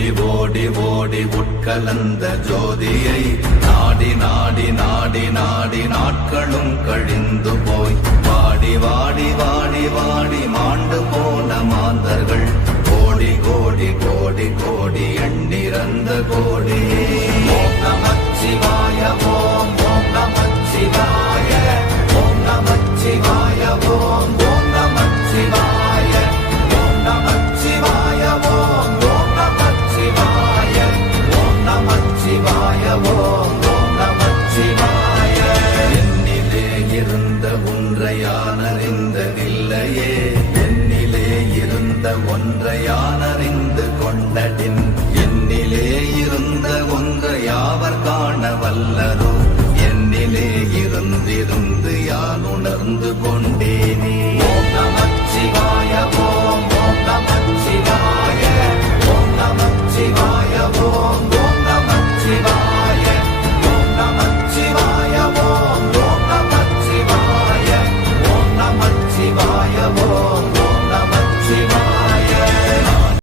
ஓடி ஓடி ஓடி உட்கலந்த ஜோதியை நாடி நாடி நாடி நாடி நாட்களும் கழிந்து போய் வாடி வாடி வாடி வாடி மாண்டு போன மாந்தர்கள் கோடி கோடி கோடி கோடி எண்ணிறந்த கோடி. ஓம் நமச்சிவாய ஓம் ஓம் நமச்சிவாய ஓம் நமச்சிவாய ஓம் ஓம் நமச்சிவாய ஓம் நமச்சிவாய ஓம் ஓம் நமச்சிவாய ஓம் நமச்சிவாய ஓம் ஓம் நமச்சிவாய. என்னிலே இருந்த ஒன்றை யான் அறிந்ததில்லையே, என்னிலே இருந்த ஒன்றை